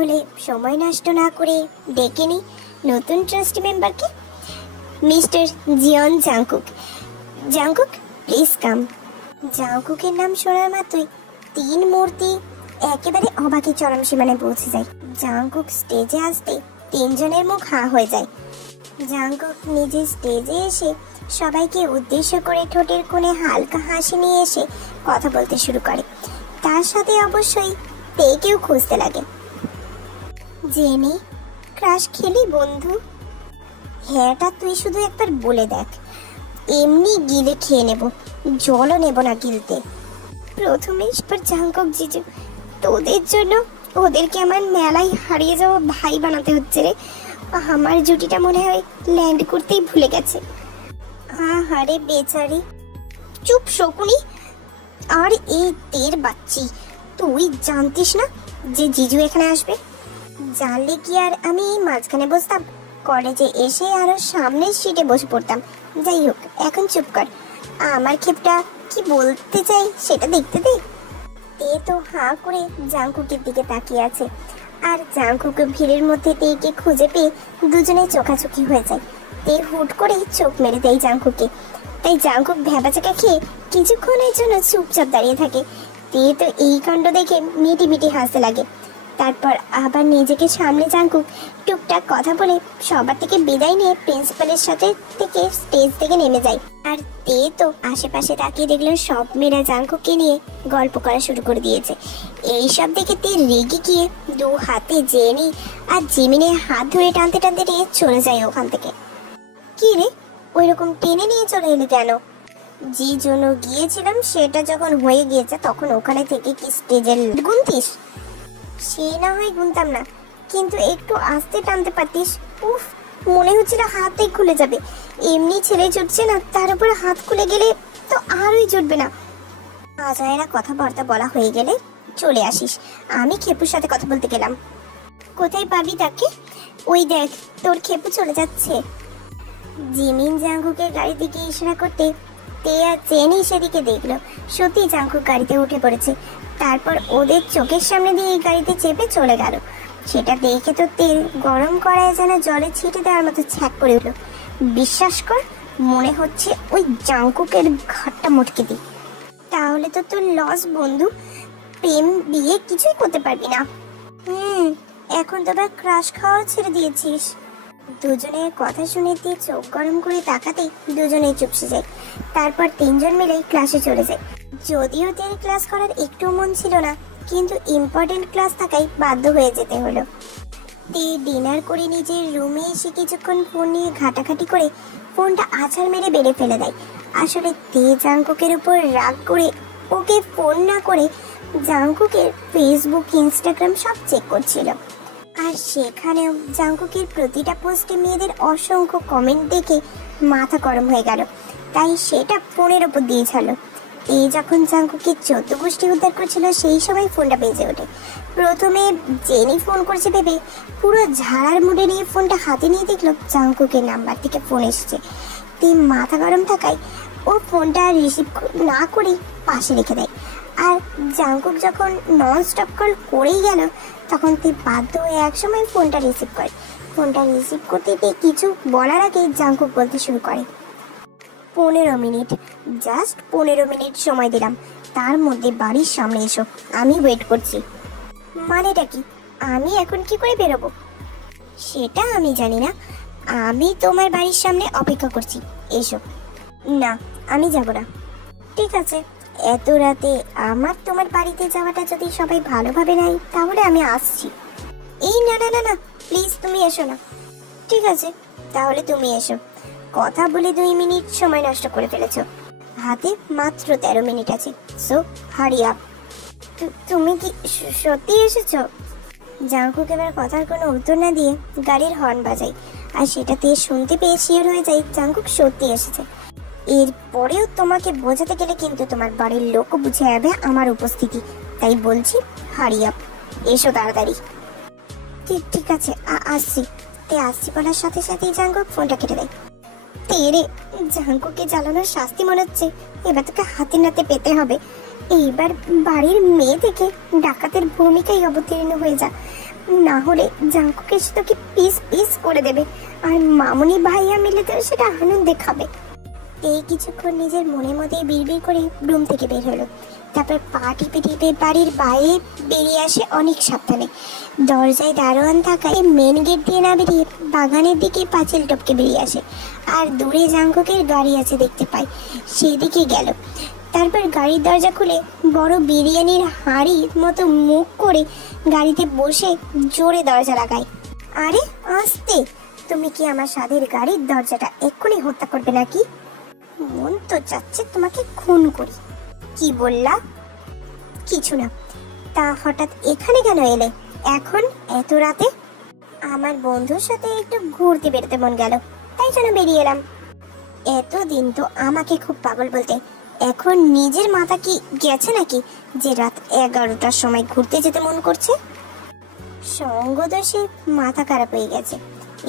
তাহলে সময় নষ্ট না করে ডেকে নি নতুন ট্রাস্ট মেম্বারকে, mister Jeon Jungkook. Jungkook, please come. জাংকুকের নাম শোনার মাত্রই তিন মূর্তি একেবারে অবাকে চরম সীমানায় পৌঁছে যায়। জাংকুক স্টেজে আসতে তিনজনের মুখ হাঁ হয়ে যায়। জাংকুক নিজে স্টেজে এসে সবাইকে উদ্দেশ্য করে ঠোঁটের কোণে হালকা হাসি নিয়ে এসে কথা বলতে শুরু করে। তার সাথে অবশ্যই তেকেও খুঁজতে লাগে। জেনি, ক্রাশ খেলি বন্ধু? হ্যাঁটা তুই শুধু একবার বলে দেখ, এমনি গিলে খেয়ে নেব, জলও নেব না গিলতে। প্রথমে জাংকুক জিজু, তোদের জন্য ওদেরকে আমার মেলায় হারিয়ে যাওয়া ভাই বানাতে হচ্ছে রে। আমার জুটিটা মনে হয় ল্যান্ড করতেই ভুলে গেছে। আহারে বেচারি। চুপ শকুনি। আর এই তের বাচ্চি, তুই জানতিস না যে জিজু এখানে আসবে? জানলে কি আর আমি মাঝখানে বসতাম? কলেজে এসে আরো সামনের সিটে বসে পড়তাম। যাই হোক, এখন চুপ কর, আমার ক্ষেপটা কি বলতে চাই সেটা দেখতে দে। তে তো হাঁ করে জাংকুকের দিকে তাকিয়ে আছে, আর জাংকুক ভিড়ের মধ্যে তেকে খুঁজে পেয়ে দুজনে চোখাচোখি হয়ে যায়। তে হুট করে চোখ মেরে দেয় জাংকুকে, তাই জাংকুক ভ্যাবাচাকা খেয়ে কিছুক্ষণের জন্য চুপচাপ দাঁড়িয়ে থাকে। তে তো এই কাণ্ড দেখে মিটি মিটি হাসতে লাগে। তারপর আবার নিজেকে সামনে জাংকুক টুকটাক কথা বলে সবার থেকে বিদায় নিয়ে প্রিন্সিপালের সাথে থেকে স্টেজ থেকে নেমে যায়। আর তে তো আশেপাশে তাকিয়ে দেখলো সব মেয়েরা জাংকুককে নিয়ে গল্প করা শুরু করে দিয়েছে। এইসব দেখে তে রেগে গিয়ে দু হাতে জেনি আর জিমিনে হাত ধরে টানতে টানতে নিয়ে চলে যায় ওখান থেকে। কি রে, ওই রকম টেনে নিয়ে চলে এলি কেন? যে জন্য গিয়েছিলাম সেটা যখন হয়ে গিয়েছে তখন ওখানে থেকে কি স্টেজের গুনতিস? সে না হয় গুনতাম না, কিন্তু একটু আস্তে টানতে পারতিস। উফ, মনে হচ্ছিল হাতই খুলে যাবে। এমনি ছেলে চড়ছে না, তার উপরে হাত খুলে গেলে তো আরই চড়বে না। আজায়রা কথাবার্তা বলা হয়ে গেলে চলে আসিস, আমি খেপুর সাথে কথা বলতে গেলাম। কোথায় পাবি তাকে? ওই দেখ, তোর খেপু চলে যাচ্ছে। জিমিন জাংকুকের গাড়ির দিকে ইশারা করতে তে আর জেনি সেদিকে দেখলো। সত্যি জাংকুক গাড়িতে উঠে পড়েছে। তারপর ওদের চোখের সামনে দিয়ে এই গাড়িতে চেপে চলে গেল। সেটা দেখে তো তেল গরম কড়ায় যেন জলে ছিটে দেওয়ার মতো ছ্যাক করে উঠলো। বিশ্বাস কর, মনে হচ্ছে ওই জাংকুকের ঘাটটা মটকে দিই। তাহলে তো তোর লস বন্ধু, প্রেম বিয়ে কিছুই করতে পারবি না। এখন তো আবার ক্রাশ খাওয়াও ছেড়ে দিয়েছিস। দুজনের কথা শুনে দিয়ে চোখ গরম করে তাকাতেই দুজনেই চুপসে যায়। তারপর তিনজন মিলে ক্লাসে চলে যায়। যদিও তের ক্লাস করার একটু মন ছিল না, কিন্তু ইম্পর্টেন্ট ক্লাস থাকায় বাধ্য হয়ে যেতে হলো। তে ডিনার করে নিজের রুমে এসে কিছুক্ষণ ফোন নিয়ে ঘাটাঘাটি করে ফোনটা আছাড় মেরে বেড়ে ফেলে দেয়। আসলে তে জাংকুকের উপর রাগ করে ওকে ফোন না করে জাংকুকের ফেসবুক, ইনস্টাগ্রাম সব চেক করছিল। আর সেখানেও জাংকুকের প্রতিটা পোস্টে মেয়েদের অসংখ্য কমেন্ট দেখে মাথা গরম হয়ে গেল, তাই সেটা ফোনের ওপর দিয়ে ছাড়লো। এই যখন জাংকুকের 14 গোষ্ঠী উদ্ধার করছিল সেই সময় ফোনটা বেজে ওঠে। প্রথমে জেনি ফোন করছে ভেবে পুরো ঝাড়ার মুডে নিয়ে ফোনটা হাতে নিয়ে দেখলো জাংকুকের নাম্বার থেকে ফোন এসেছে। তে মাথা গরম থাকায় ও ফোনটা রিসিভ না করে পাশে রেখে দেয়। আর জাংকুক যখন নন স্টপ কল করেই গেল তখন তে বাধ্য হয়ে একসময় ফোনটা রিসিভ করে। ফোনটা রিসিভ করতে গিয়ে কিছু বলার আগে জাংকুক বলতে শুরু করে, 15 মিনিট, জাস্ট 15 মিনিট সময় দিলাম, তার মধ্যে বাড়ির সামনে এসো, আমি ওয়েট করছি। মানেটা কি? আমি এখন কি করে বেরোবো? সেটা আমি জানি না, আমি তোমার বাড়ির সামনে অপেক্ষা করছি, এসো। না, আমি যাব না। ঠিক আছে, এত রাতে আমার তোমার বাড়িতে যাওয়াটা যদি সবাই ভালোভাবে নেয় তাহলে আমি আসছি। এই না না না না, প্লিজ তুমি এসো না। ঠিক আছে, তাহলে তুমি এসো। কথা বলে 2 মিনিট সময় নষ্ট করে ফেলেছো, হাতে মাত্র 13 মিনিট আছে, সো হারি আপ। তুমি কি সত্যি এসেছো? জাংকুক এবার কথার কোনো উত্তর না দিয়ে গাড়ির হর্ন বাজায়, আর সেটাতে শুনতে পেয়ে শিওর হয়ে যায় জাংকুক সত্যি এসেছে। এরপরেও তোমাকে বোঝাতে গেলে কিন্তু তোমার বাড়ির লোকও বুঝে যাবে আমার উপস্থিতি, তাই বলছি হারি আপ, এসো তাড়াতাড়ি। ঠিক আছে, আসছি। তে আসছি বলার সাথে সাথেই জাংকুক ফোনটা কেটে দেয়। তেরে, জাংকুককে জ্বালানোর শাস্তি মনে হচ্ছে এবার তোকে হাতে নাতে পেতে হবে। এইবার বাড়ির মেয়ে থেকে ডাকাতের ভূমিকায় অবতীর্ণ হয়ে যা, না হলে জাঙ্কুক এসে তোকে পিস পিস করে দেবে, আর মামুনি ভাইয়া মিলে তো সেটা আনন্দে খাবে। এই কিছুক্ষণ নিজের মনের মধ্যে বিড়বিড় করে রুম থেকে বের হলো। তারপর পা টিপে টিপে বাড়ির বাইরে বেরিয়ে আসে অনেক সাবধানে। দরজায় দারোয়ান থাকায় মেন গেট দিয়ে না বেরিয়ে বাগানের দিকে পাঁচিল টপকে বেরিয়ে আসে, আর দূরে জাঙ্কুকের গাড়ি আছে দেখতে পায়, সেদিকে গেল। তারপর গাড়ির দরজা খুলে বড় বিরিয়ানির হাঁড়ির মতো মুখ করে গাড়িতে বসে জোরে দরজা লাগায়। আরে আস্তে, তুমি কি আমার সাধের গাড়ির দরজাটা এক্ষুনি হত্যা করবে নাকি? মন তো চাচ্ছে তোমাকে খুন করি। কি বললা? কিছু না। তা হঠাৎ এখানে কেন এলে এখন এত রাতে? আমার বন্ধুর সাথে একটু ঘুরতে বেরোতে মন গেল, তাই জন্য বেরিয়ে এলাম। এতদিন তো আমাকে খুব পাগল বলতে, এখন নিজের মাথা কি গেছে নাকি যে রাত 11টার সময় ঘুরতে যেতে মন করছে? সঙ্গদোষে মাথা খারাপ হয়ে গেছে।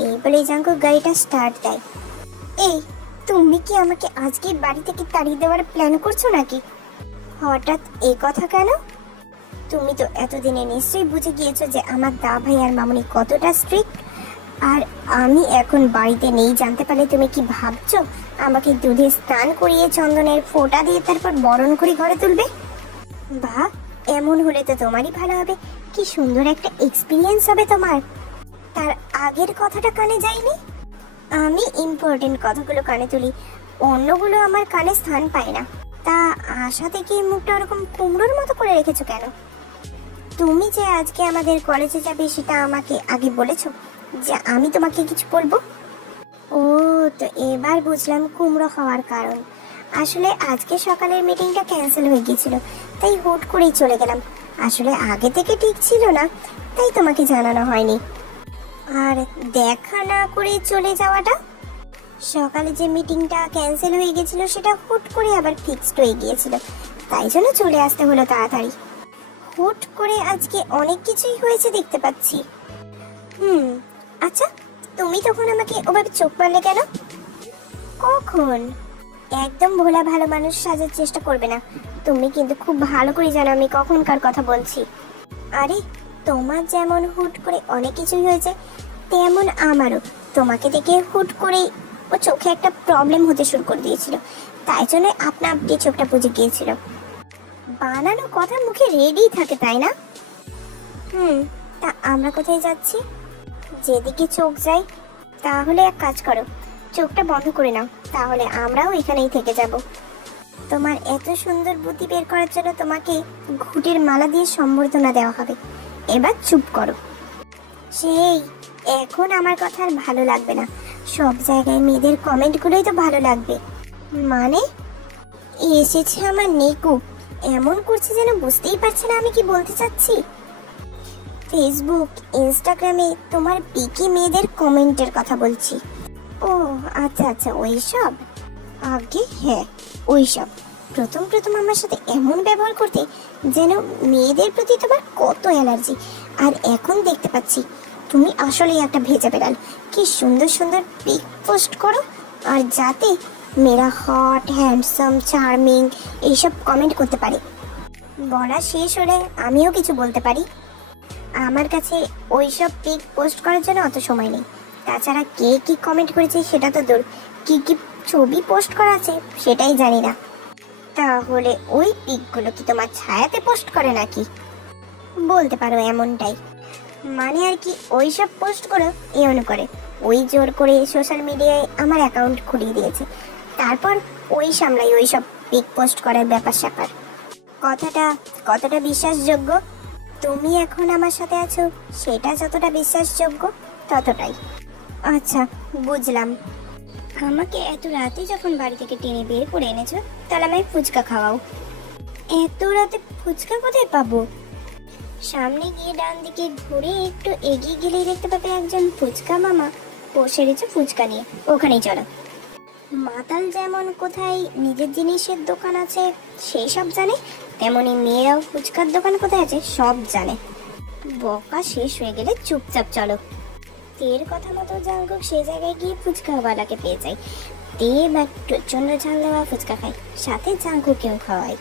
এই বলে জাঙ্কুক গাড়িটা স্টার্ট দেয়। এই, তুমি কি আমাকে আজকে বাড়ি থেকে তাড়িয়ে দেওয়ার প্ল্যান করছো নাকি? হঠাৎ এই কথা কেন? তুমি তো এতদিনে নিশ্চয়ই বুঝে গিয়েছো যে আমার দা ভাই আর মামুনি কতটা স্ট্রিক্ট, আর আমি এখন বাড়িতে নেই জানতে পারলে তুমি কি ভাবছো আমাকে দুধে স্নান করিয়ে চন্দনের ফোঁটা দিয়ে তারপর বরণ করে ঘরে তুলবে? বাহ, এমন হলে তো তোমারই ভালো হবে। কি সুন্দর একটা এক্সপিরিয়েন্স হবে তোমার। তার আগের কথাটা কানে যায়নি? আমি ইম্পর্টেন্ট কথাগুলো কানে তুলি, অন্যগুলো আমার কানে স্থান পায় না। তা আশা থেকে মুখটা ওরকম কুমড়োর মতো করে রেখেছো কেন? তুমি যে আজকে আমাদের কলেজে যাবে সেটা আমাকে আগে বলেছো যে আমি তোমাকে কিছু বলবো। ও, তো এবার বুঝলাম কুমড়ো হওয়ার কারণ। আসলে আজকে সকালের মিটিংটা ক্যান্সেল হয়ে গিয়েছিল, তাই হুট করেই চলে গেলাম। আসলে আগে থেকে ঠিক ছিল না, তাই তোমাকে জানানো হয়নি। আর দেখা না করে চলে যাওয়াটা? সকালে যে মিটিংটা ক্যান্সেল হয়ে গেছিল সেটা হুট করে আবার ফিক্সড হয়ে গিয়েছিল, তাই জন্য চলে আসতে হলো তাড়াতাড়ি। হুট করে আজকে অনেক কিছুই হয়েছে দেখতে পাচ্ছি। আচ্ছা, তুমি তখন আমাকে ওভাবে চোখ মারলে কেন? কখন? একদম ভোলা ভালো মানুষ সাজার চেষ্টা করবে না। তুমি কিন্তু খুব ভালো করে জানো আমি কখনকার কথা বলছি। আরে, তোমার যেমন হুট করে অনেক কিছুই হয়েছে, তেমন আমারও তোমাকে দেখে হুট করে ও চোখে একটা প্রবলেম হতে শুরু করে দিয়েছিল, তাই জন্য আপনা আপনি চোখটা বুঝে গিয়েছিল। বানানো কথা মুখে রেডি থাকে, তাই না? তা আমরা কোথায় যাচ্ছি? যেদিকে চোখ যায়। তাহলে এক কাজ করো, চোখটা বন্ধ করে নাও, তাহলে আমরাও এখানেই থেকে যাব। তোমার এত সুন্দর বুদ্ধি বের করার জন্য তোমাকে ঘুটের মালা দিয়ে সম্বর্ধনা দেওয়া হবে। এবার চুপ করো। সেই, এখন আমার কথা আর ভালো লাগবে না। সব জায়গায় মেয়েদের কমেন্টগুলোই তো ভালো লাগবে। মানে? এসেছে আমার নেকু, এমন করছে যেন বুঝতেই পারছে না আমি কি বলতে চাচ্ছি। ফেসবুক, ইনস্টাগ্রামে তোমার পিকি মেয়েদের কমেন্টের কথা বলছি। ও আচ্ছা আচ্ছা, ওইসব। আগে হ্যাঁ, ওইসব। প্রথম প্রথম আমার সাথে এমন ব্যবহার করতে যেন মেয়েদের প্রতি তোমার কত অ্যালার্জি, আর এখন দেখতে পাচ্ছি তুমি আসলেই একটা ভেজা বেড়াল। কি সুন্দর সুন্দর পিক পোস্ট করো, আর যাতে মেয়েরা হট, হ্যান্ডসাম, চার্মিং এইসব কমেন্ট করতে পারে। বলা শেষ হলে আমিও কিছু বলতে পারি। আমার কাছে ওইসব পিক পোস্ট করার জন্য অত সময় নেই। তাছাড়া কে কি কমেন্ট করেছে সেটা তো দূর, কি কি ছবি পোস্ট করা আছে সেটাই জানি না। তাহলে ওই পিকগুলো কি তোমার ছায়াতে পোস্ট করে নাকি? বলতে পারো এমনটাই। মানে আর কি, ওইসব পোস্ট করো এমন করে ওই জোর করে সোশ্যাল মিডিয়ায় আমার অ্যাকাউন্ট খুলিয়ে দিয়েছে, তারপর ওই সামলাই ওইসব পিক পোস্ট করার ব্যাপার স্যাপার। কথাটা কতটা বিশ্বাসযোগ্য? তুমি এখন আমার সাথে আছো সেটা যতটা বিশ্বাসযোগ্য ততটাই। আচ্ছা, বুঝলাম। আমাকে এত রাতে যখন বাড়ি থেকে টেনে বের করে এনেছো, তাহলে আমায় ফুচকা খাওয়াও। এত রাতে ফুচকা কোথায় পাবো? সামনে গিয়ে ডান দিকে ঘুরে একটু এগিয়ে গেলেই দেখতে পাবে একজন ফুচকা মামা বসে রয়েছে ফুচকা নিয়ে, ওখানেই চলো। মাতাল যেমন কোথায় নিজের জিনিসের দোকান আছে সেই সব জানে, তেমনি মেয়েরাও ফুচকার দোকান কোথায় আছে সব জানে। বকা শেষ হয়ে গেলে চুপচাপ চলো। তের কথা মতো জাঙ্কুক সেই জায়গায় গিয়ে ফুচকাওয়ালাকে পেয়ে যায়। তে বা প্রচন্ড ঝাল দেওয়া ফুচকা খায়, সাথে জাঙ্কুকেও খাওয়ায়।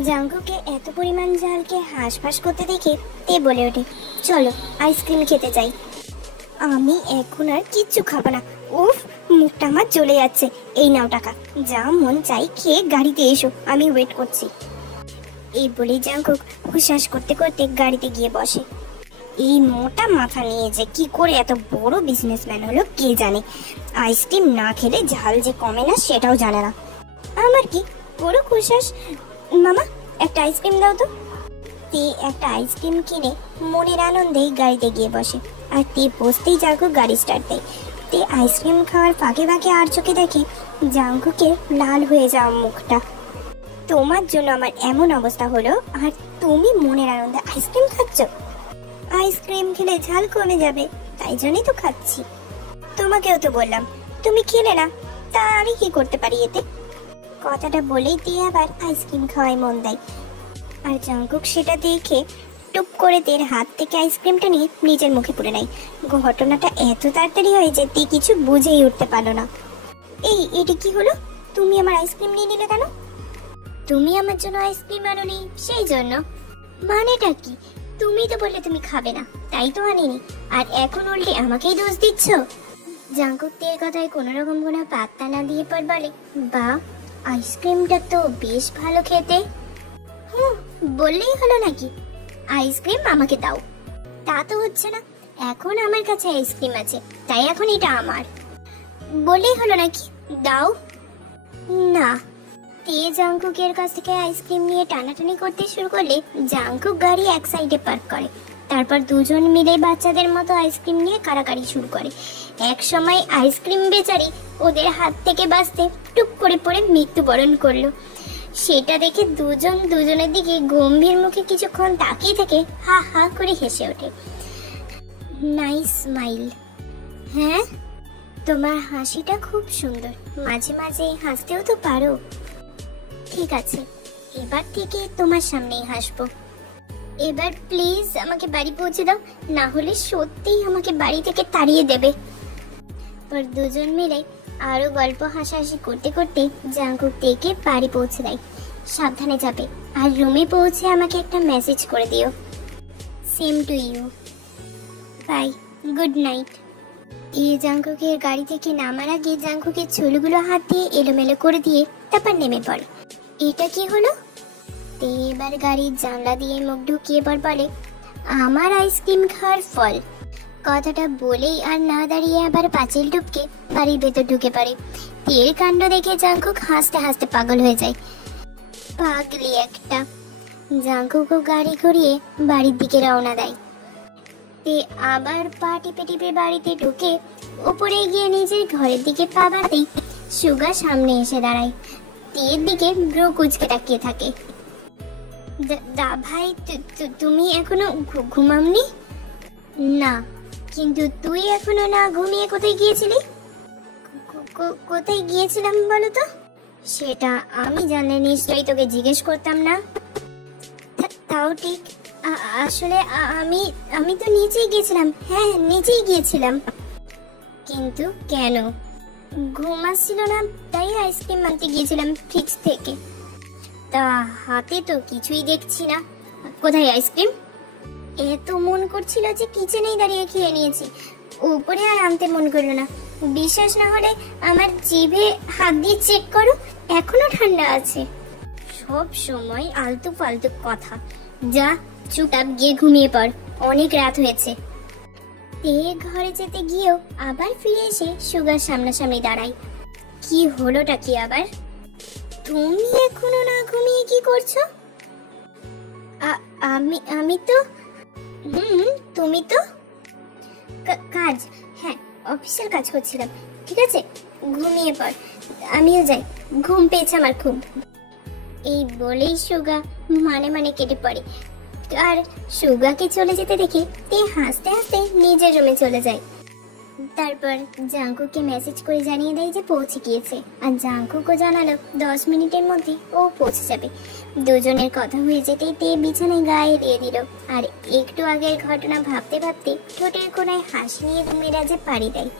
জাঙ্কুকে এত পরিমাণ ঝালকে হাঁসফাঁস করতে দেখে তে বলে ওঠে, চলো আইসক্রিম খেতে যাই। আমি এখন আর কিচ্ছু খাবো না, উফ মুখটা আমার চলে যাচ্ছে। এই নাও টাকা, যা মন চাই খেয়ে গাড়িতে এসো, আমি ওয়েট করছি। এই বলে জাঙ্কুক হুশাস করতে করতে গাড়িতে গিয়ে বসে। এই মোটা মাথা নিয়ে যে কি করে এত বড় বিজনেসম্যান হলো কে জানে। আইসক্রিম না খেলে ঝাল যে কমে না সেটাও জানে না। আমার কি বড় হুশাস। মামা একটা আইসক্রিম দাও তো। তে একটা আইসক্রিম কিনে মনের আনন্দেই গাড়িতে গিয়ে বসে। আর তে বসতেই জাঙ্কুক গাড়ি স্টার্ট দেয়। তে আইসক্রিম খাওয়ার ফাঁকে ফাঁকে আর চোখে দেখে জাঙ্কুকের লাল হয়ে যাওয়া মুখটা। তোমার জন্য আমার এমন অবস্থা হলো আর তুমি মনের আনন্দে আইসক্রিম খাচ্ছ? আইসক্রিম খেলে ঝাল কমে যাবে, তাই জন্যই তো খাচ্ছি। তোমাকেও তো বললাম, তুমি খেলে না, তা আমি কি করতে পারি এতে? কথাটা বলেই দিয়ে আবার আইসক্রিম খাওয়ায় মন দেয়। আর জাঙ্কুক সেটা দেখে টুপ করে তের হাত থেকে আইসক্রিমটা নিয়ে নিজের মুখে পুরে নেয়। ঘটনাটা এত তাড়াতাড়ি হয় যে তে কিছু বুঝেই উঠতে পারলো না। এটা কি হলো? তুমি আমার আইসক্রিম নিয়ে নিলে কেন? তুমি আমার জন্য আইসক্রিম আনোনি সেই জন্য। মানেটা কি? তুমি তো বললে তুমি খাবে না, তাই তো আনিনি, আর এখন উল্টে আমাকেই দোষ দিচ্ছ। জাঙ্কুক তের কথায় কোনো রকম কোনো পাত্তা না দিয়ে পর বলে, বা আইসক্রিমটা তো বেশ ভালো খেতে। বললেই হলো নাকি আইসক্রিম আমাকে দাও? তা তো হচ্ছে না, এখন আমার কাছে আইসক্রিম আছে তাই এখন এটা আমার। বললেই হলো নাকি, দাও না। তে জাঙ্কুকের কাছ থেকে আইসক্রিম নিয়ে টানাটানি করতে শুরু করলে জাঙ্কুক গাড়ি এক সাইডে পার্ক করে। তারপর দুজন মিলে বাচ্চাদের মতো আইসক্রিম নিয়ে কাড়াকাড়ি শুরু করে। এক সময় আইসক্রিম বেচারি ওদের হাত থেকে বাঁচতে টুপ করে পড়ে মৃত্যুবরণ করলো। সেটা দেখে দুজন দুজনের দিকে গম্ভীর মুখে কিছুক্ষণ তাকিয়ে থেকে হা হা করে হেসে ওঠে। Nice smile. হ্যাঁ, তোমার হাসিটা খুব সুন্দর, মাঝে মাঝে হাসতেও তো পারো। ঠিক আছে, এবার থেকে তোমার সামনেই হাসবো। এবার প্লিজ আমাকে বাড়ি পৌঁছে দাও, না হলে সত্যিই আমাকে বাড়ি থেকে তাড়িয়ে দেবে। পর দুজন মিলে আরো গল্প হাসাহাসি করতে করতে জাঙ্কুক তেকে বাড়ি পৌঁছে দেয়। সাবধানে যাবে, আর রুমে পৌঁছে আমাকে একটা মেসেজ করে দিও। Same to you, bye, good night. জাঙ্কুকের গাড়ি থেকে নামার আগে জাঙ্কুকের চুলগুলো হাত দিয়ে এলোমেলো করে দিয়ে তারপর নেমে পড়ে। এটা কি হলো? তে এবার গাড়ির জানলা দিয়ে মুখ ঢুকিয়ে পর বলে, আমার আইসক্রিম খাওয়ার ফল। কথাটা বলেই আর না দাঁড়িয়ে আবার পাঁচিল টুপকে বাড়ির ভেতর ঢুকে পড়ে। তের কাণ্ড দেখে জাঙ্কুক হাসতে হাসতে পাগল হয়ে যায়। পাগলি একটা। জাঙ্কুকও গাড়ি ঘুরিয়ে বাড়ির দিকে রওনা দেয়। তে আবার পা টিপে টিপে বাড়িতে ঢুকে উপরে গিয়ে নিজের ঘরের দিকে পা বাড়তেই সুগা সামনে এসে দাঁড়ায়। তের দিকে ব্রু কুচকে তাকিয়ে থাকে। দা ভাই, তুমি এখনো ঘুমাওনি? না, কিন্তু তুই এখনো না ঘুমিয়ে কোথায় গিয়েছিলি? কোথায় গিয়েছিলাম বলো তো? সেটা আমি জানলে নিশ্চয়ই তোকে জিজ্ঞেস করতাম না। তাও ঠিক, আসলে আমি তো নিচেই গিয়েছিলাম। হ্যাঁ, নিচেই গিয়েছিলাম। কিন্তু কেন? ঘুম আসছিল না, তাই আইসক্রিম আনতে গিয়েছিলাম ফ্রিজ থেকে। তা হাতে তো কিছুই দেখছি না, কোথায় আইসক্রিম? এত মন করছিল যে কিচেনেই দাঁড়িয়ে খেয়ে নিয়েছি, উপরে আর আনতে মন করলো না। বিশ্বাস না হলে আমার জিভে হাত দিয়ে চেক করো, এখনো ঠান্ডা আছে। সব সময় আলতু ফালতু কথা। যা চুপচাপ গিয়ে ঘুমিয়ে পড়, অনেক রাত হয়েছে। তে ঘরে যেতে গিয়েও আবার ফিরে এসে সুগার সামনাসামনি দাঁড়ায়। কি হলোটা কি আবার? তুমি এখনো না ঘুমিয়ে কি করছো? আমি তো তুমি তো কাজ, হ্যাঁ অফিসের কাজ করছিলাম। ঠিক আছে, ঘুমিয়ে পড়, আমিও যাই, ঘুম পেয়েছে আমার খুব। এই বলেই সুগা মানে কেটে পড়ে। আর সুগাকে চলে যেতে দেখে তে হাসতে হাসতে নিজের রুমে চলে যায়। তারপর জাঙ্কুককে মেসেজ করে জানিয়ে দেয় যে পৌঁছে গিয়েছে, আর জাঙ্কুকও জানালো 10 মিনিটের মধ্যে ও পৌঁছে যাবে। দুজনের কথা হয়ে যেতেই তে বিছানায় গায়ে দিয়ে দিল। আর একটু আগের ঘটনা ভাবতে ভাবতে ঠোঁটের কোণায় হাসি নিয়ে ঘুমের রাজে পাড়ি দেয়।